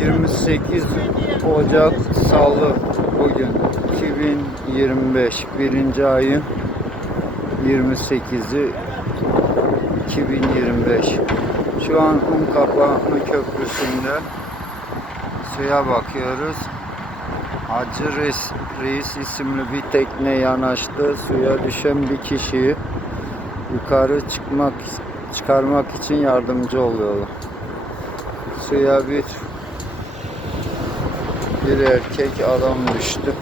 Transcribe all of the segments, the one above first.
28 Ocak Salı bugün. 2025 birinci ayın 28'i 2025 şu an Unkapanı Köprüsü'nde suya bakıyoruz. Hacı Reis, Reis isimli bir tekne yanaştı. Suya düşen bir kişiyi yukarı çıkmak çıkarmak için yardımcı oluyorlar. Suya bir bir erkek adam düştü.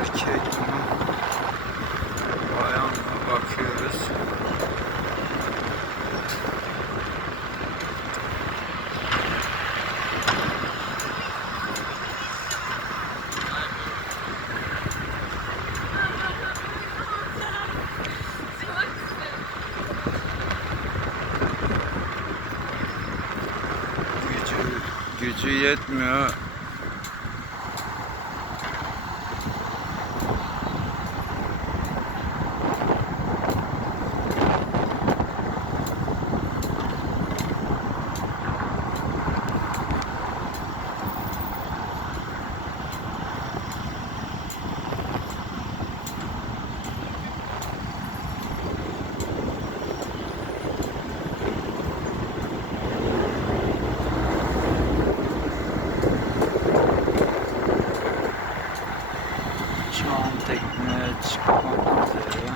Erkek mi? Bayan mı? bakıyoruz. Gücü, gücü yetmiyor. Şu an tekneye çıkmak üzere.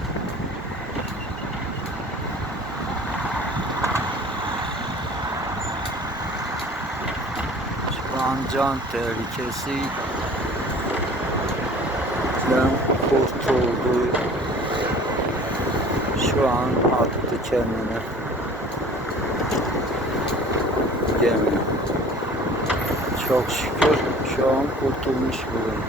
Şu an can tehlikesi kurtuldu. Şu an attı kendini. Gemi. Çok şükür şu an kurtulmuş bulunuyor.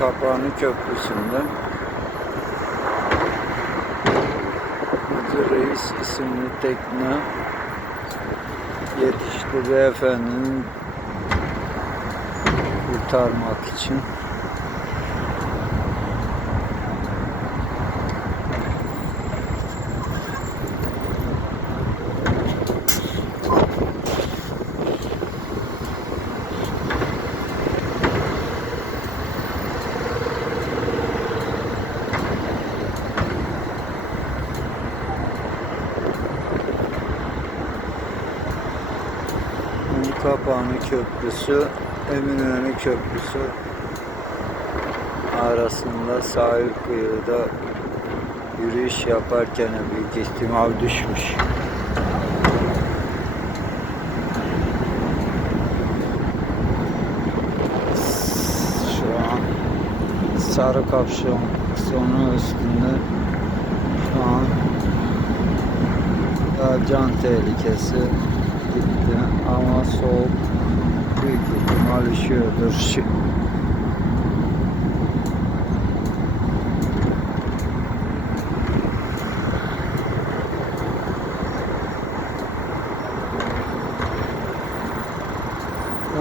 Kapağını Köprüsü'nde Hacı Reis isimli tekne yetişti beyefendinin kurtarmak için. Kapağını Köprüsü, Eminönü Köprüsü arasında sahil kıyıda yürüyüş yaparken büyük ihtimal düşmüş. Şu an sarı kapşon sonu üstünde şu an daha can tehlikesi gitti ama soğuk büyük ihtimal üşüyordur. Şu-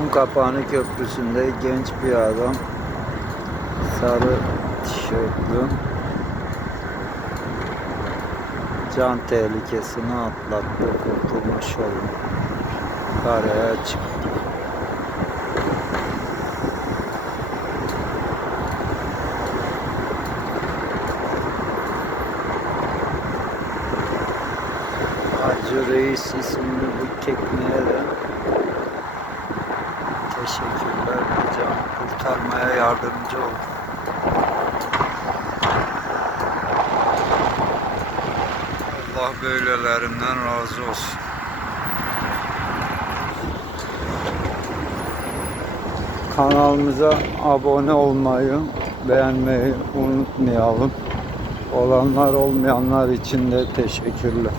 Unkapanı Köprüsü'nde genç bir adam sarı tişörtlü can tehlikesini atlattı, kurtulmuş oldu. Karaya çıktı. Hacı Reis isimli bu tekneye de teşekkürler. Can kurtarmaya yardımcı oldu. Allah böylelerinden razı olsun. Kanalımıza abone olmayı, beğenmeyi unutmayalım. Olanlar olmayanlar için de teşekkürler.